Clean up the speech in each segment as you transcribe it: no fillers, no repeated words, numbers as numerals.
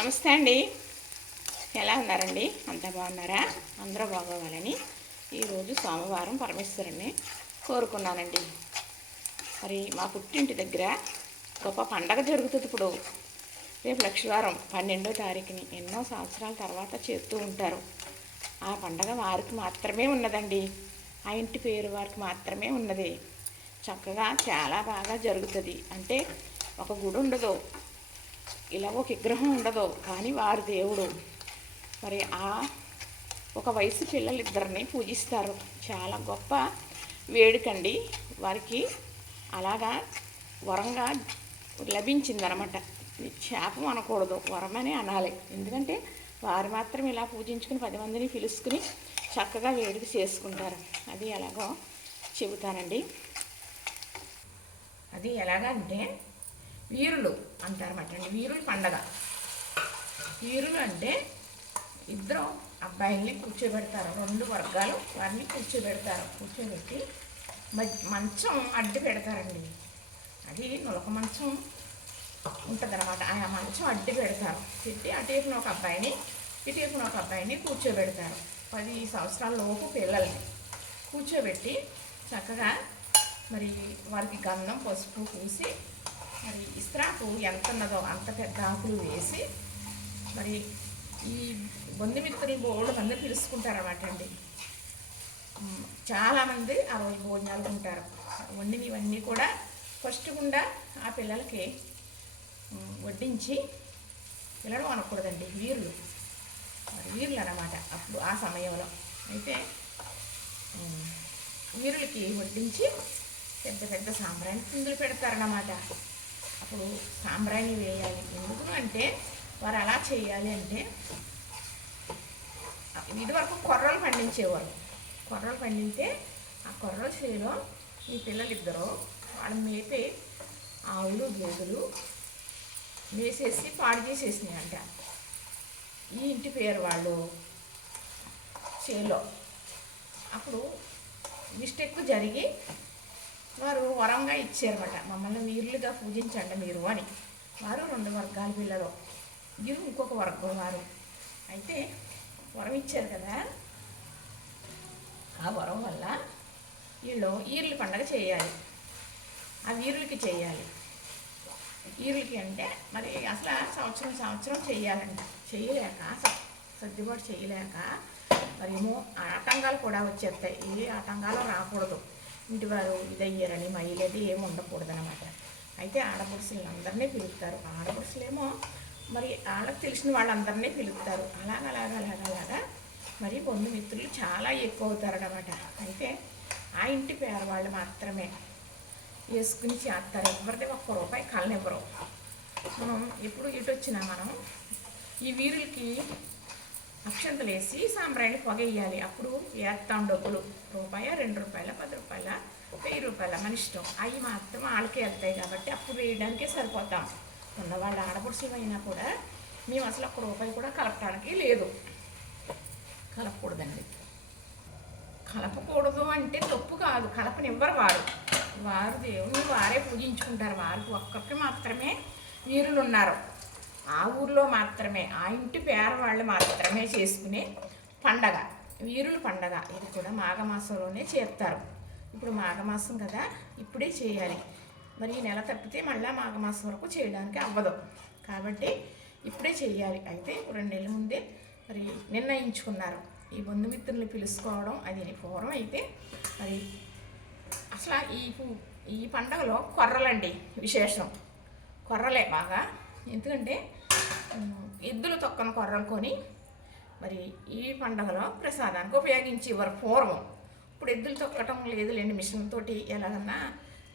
నమస్తే అండి. ఎలా ఉన్నారండి? అంతా బాగున్నారా? అందరూ బాగోవాలని ఈరోజు సోమవారం పరమేశ్వరుని కోరుకున్నానండి. మరి మా పుట్టింటి దగ్గర గొప్ప పండగ జరుగుతుంది. ఇప్పుడు రేపు లక్షవారం 12వ తారీఖుని ఎన్నో సంవత్సరాల తర్వాత చేస్తూ ఉంటారు. ఆ పండగ వారికి మాత్రమే ఉన్నదండి. ఆ ఇంటి పేరు వారికి మాత్రమే ఉన్నది. చక్కగా చాలా బాగా జరుగుతుంది. అంటే ఒక గుడి ఉండదు, ఇలా ఒక విగ్రహం ఉండదు, కానీ వారి దేవుడు. మరి ఒక వయసు పిల్లలిద్దరిని పూజిస్తారు. చాలా గొప్ప వేడుకండి. వారికి అలాగా వరంగా లభించిందనమాట. శాపం అనకూడదు, వరమనే అనాలి. ఎందుకంటే వారు మాత్రం ఇలా పూజించుకుని 10 మందిని పిలుచుకుని చక్కగా వేడుక చేసుకుంటారు. అది ఎలాగో చెబుతానండి. అది ఎలాగంటే వీరులు అంటారన్నమాట అండి. వీరుల పండగ. వీరులు అంటే ఇద్దరు అబ్బాయిల్ని కూర్చోబెడతారు. 2 వర్గాలు వారిని కూర్చోబెడతారు. కూర్చోబెట్టి మంచం అడ్డు పెడతారండి. అది నులక మంచం ఉంటుందన్నమాట. ఆ మంచం అడ్డు పెడతారు. పెట్టి అటువైపున ఒక అబ్బాయిని, ఇటువైపున ఒక అబ్బాయిని కూర్చోబెడతారు. 10 సంవత్సరాల లోపు పిల్లల్ని కూర్చోబెట్టి చక్కగా మరి వారికి గంధం పసుపు పూసి మరి ఇస్త్రాకు ఎంత ఉన్నదో అంత పెద్ద ఆకులు వేసి మరి ఈ బంధుమిత్రులు బోర్డు మంది పిలుచుకుంటారన్నమాట అండి. చాలామంది ఆ రోజు భోజనాలు ఉంటారు. వండినవన్నీ కూడా ఫస్ట్ గుండా ఆ పిల్లలకి వడ్డించి పిల్లలు అనకూడదండి. వీరులు మరి వీరులు అన్నమాట. అప్పుడు ఆ సమయంలో అయితే వీరులకి వడ్డించి పెద్ద పెద్ద సాంబ్రాణి కుందులు పెడతారన్నమాట. అప్పుడు సాంబ్రాణి వేయాలి. ఎందుకు అంటే వారు అలా చేయాలి అంటే ఇదివరకు కొర్రలు పండించేవారు. కొర్రలు పండితే ఆ కొర్రల చేలో ఈ పిల్లలిద్దరూ వాళ్ళు మేపే ఆవులు గేదెలు వేసేసి పాడు చేసేసినాయి అంట. ఈ ఇంటి పేరు వాళ్ళు చేలో. అప్పుడు మిస్టేక్ జరిగి వారు వరంగా ఇచ్చారన్నమాట. మమ్మల్ని వీరులుగా పూజించండి మీరు అని. వారు 2 వర్గాల పిల్లలు, వీరు ఇంకొక వర్గం వారు. అయితే వరం ఇచ్చారు కదా, ఆ వరం వల్ల వీళ్ళు వీరుల పండగ చేయాలి. ఆ వీరులకి చేయాలి. వీరులకి అంటే మరి అసలు సంవత్సరం చేయాలంట. చేయలేక సర్దుబాటు చేయలేక మరేమో ఆటంకాలు కూడా వచ్చేస్తాయి. ఏ ఆటంకాలు రాకూడదు. ఇంటి వారు ఇదయ్యారని మైలేది ఏమి ఉండకూడదు అనమాట. అయితే ఆడపడుచులందరినీ పిలుస్తారు. ఆడపడుచులేమో మరి వాళ్ళకి తెలిసిన వాళ్ళందరినీ పిలుస్తారు. అలాగా మరి బంధుమిత్రులు చాలా ఎక్కువ అవుతారన్నమాట. అయితే ఆ ఇంటి పేరవాళ్ళు మాత్రమే వేసుకుని చేస్తారు. ఎవరిది ₹1 కలనివ్వరు. మనం ఎప్పుడు ఇటు వచ్చినా మనం ఈ వీరులకి అక్షంతలు వేసి సాంబ్రాణి పొగ వేయాలి. అప్పుడు వేస్తాం డబ్బులు. ₹1, ₹2, ₹10, ₹1000 మన ఇష్టం. అవి మాత్రం వాళ్ళకే వెళ్తాయి కాబట్టి అప్పుడు వేయడానికే సరిపోతాం. ఉన్నవాళ్ళ ఆడపడుచులు అయినా కూడా మేము అసలు ₹1 కూడా కలపడానికి లేదు. కలపకూడదండి. కలపకూడదు అంటే తప్పు కాదు. కలపనివ్వరు వారు దేవుని వారే పూజించుకుంటారు. వారికి ఒక్కరికి మాత్రమే వీరులు ఉన్నారు. ఆ ఊర్లో మాత్రమే, ఆ ఇంటి పేరవాళ్ళు మాత్రమే చేసుకునే పండగ వీరుల పండగ. ఇది కూడా మాఘమాసంలోనే చేస్తారు. ఇప్పుడు మాఘమాసం కదా, ఇప్పుడే చేయాలి. మరి ఈ నెల తప్పితే మళ్ళీ మాఘమాసం వరకు చేయడానికి అవ్వదు. కాబట్టి ఇప్పుడే చేయాలి. అయితే 2 నెలల ముందే మరి నిర్ణయించుకున్నారు ఈ బంధుమిత్రుల్ని పిలుచుకోవడం. అది పూర్వం అయితే మరి అసలు ఈ పండగలో కొర్రలండి విశేషం. కొర్రలే బాగా. ఎందుకంటే ఎద్దులు తొక్కన కొర్రలు కొని మరి ఈ పండుగలో ప్రసాదానికి ఉపయోగించేవారు పూర్వం. ఇప్పుడు ఎద్దులు తొక్కటం లేదులేండి, మిషన్ తోటి ఎలాగన్నా.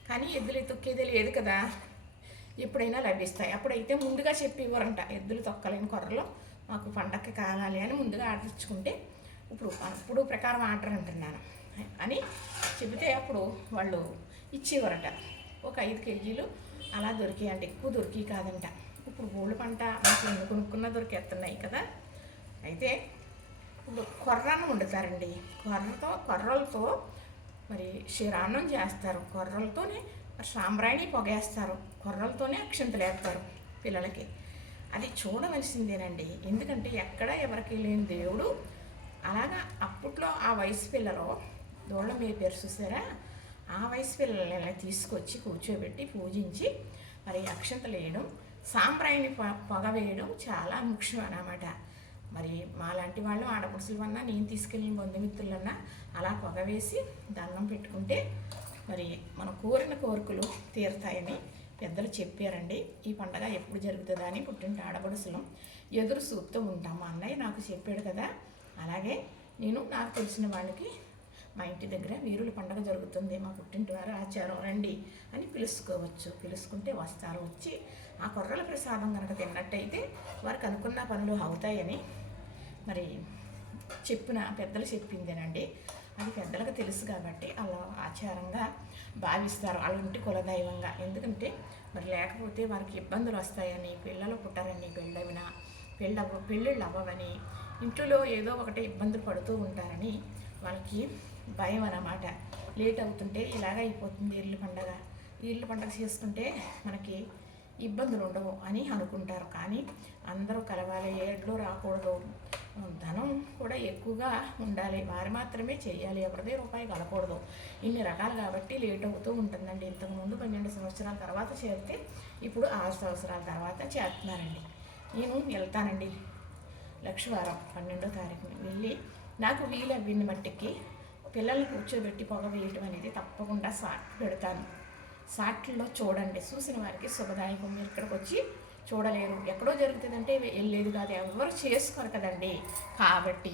కానీ ఎద్దులు తొక్కేదే లేదు కదా, ఎప్పుడైనా లభిస్తాయి. అప్పుడైతే ముందుగా చెప్పేవారంట, ఎద్దులు తొక్కలేని కొర్రలు మాకు పండగకి కావాలి అని ముందుగా ఆర్డర్ ఇచ్చుకుంటే ఇప్పుడు ప్రకారం ఆర్డర్ అంటున్నాను అని చెబితే అప్పుడు వాళ్ళు ఇచ్చేవారట. ఒక 5 కేజీలు అలా దొరికాయంట. ఎక్కువ దొరికి కాదంట. ఇప్పుడు గోళ్ళు పంట మనకి ఎన్ని కొనుక్కున్నా దొరికేస్తున్నాయి కదా. అయితే ఇప్పుడు కొర్రను వండుతారండి. కొర్రలతో మరి క్షీరాన్నం చేస్తారు. కొర్రలతోనే సాంబ్రాణి పొగేస్తారు. కొర్రలతోనే అక్షంతలు వేస్తారు పిల్లలకి. అది చూడవలసిందేనండి. ఎందుకంటే ఎక్కడ ఎవరికి లేని దేవుడు అలాగా అప్పట్లో ఆ వయసు పిల్లలు దూళ్ళ మేపారు చూసారా, ఆ వయసు పిల్లల్ని తీసుకొచ్చి కూర్చోబెట్టి పూజించి మరి అక్షంతలు వేయడం, సాంబ్రాయిని పొగ వేయడం చాలా ముఖ్యం అన్నమాట. మరి మాలాంటి వాళ్ళు ఆడపడుచులన్నా నేను తీసుకెళ్ళిన బంధుమిత్రులన్నా అలా పొగ వేసి దండం పెట్టుకుంటే మరి మన కోరిన కోరికలు తీరుతాయని పెద్దలు చెప్పారండి. ఈ పండగ ఎప్పుడు జరుగుతుందా అని పుట్టింటి ఆడపడుచులం ఎదురు చూస్తూ ఉంటాం. మా అన్నయ్య నాకు చెప్పాడు కదా, అలాగే నేను నాకు తెలిసిన వాళ్ళకి మా ఇంటి దగ్గర వీరుల పండుగ జరుగుతుంది, మా పుట్టింటి వారు ఆచారం రండి అని పిలుచుకోవచ్చు. పిలుచుకుంటే వస్తారు. వచ్చి ఆ కొర్రల ప్రసాదం కనుక తిన్నట్టయితే వారికి అనుకున్న పనులు అవుతాయని మరి పెద్దలు చెప్పిందేనండి. అది పెద్దలకు తెలుసు కాబట్టి అలా ఆచారంగా భావిస్తారు వాళ్ళ ఇంటి కులదైవంగా. ఎందుకంటే మరి లేకపోతే వారికి ఇబ్బందులు వస్తాయని, పిల్లలు పుట్టారని, పెళ్ళిళ్ళు అవ్వవని, ఇంట్లో ఏదో ఒకటి ఇబ్బందులు పడుతూ ఉంటారని వాళ్ళకి భయం అన్నమాట. లేట్ అవుతుంటే ఇలాగ అయిపోతుంది ఇల్లు పండగ చేసుకుంటే మనకి ఇబ్బందులు ఉండవు అని అనుకుంటారు. కానీ అందరూ కలవాలి, ఏడ్లు రాకూడదు, ధనం కూడా ఎక్కువగా ఉండాలి, వారు మాత్రమే చేయాలి, ఎవరిదే రూపాయి కలకూడదు, ఇన్ని రకాలు కాబట్టి లేట్ అవుతూ ఉంటుందండి. ఇంతకుముందు 12 సంవత్సరాల తర్వాత చేరితే ఇప్పుడు 6 సంవత్సరాల తర్వాత చేస్తున్నారండి. నేను వెళ్తానండి లక్షవారం 12వ తారీఖుని వెళ్ళి నాకు వీలవ్విన మట్టికి పిల్లల్ని కూర్చోబెట్టి పొగ వేయటం అనేది తప్పకుండా సాట్ పెడతాను. సాట్లో చూడండి, చూసిన వారికి శుభదాయకం. మీరు ఇక్కడికి వచ్చి చూడలేరు, ఎక్కడో జరుగుతుందంటే వెళ్ళేది కాదు, ఎవరు చేసుకోరు కదండి. కాబట్టి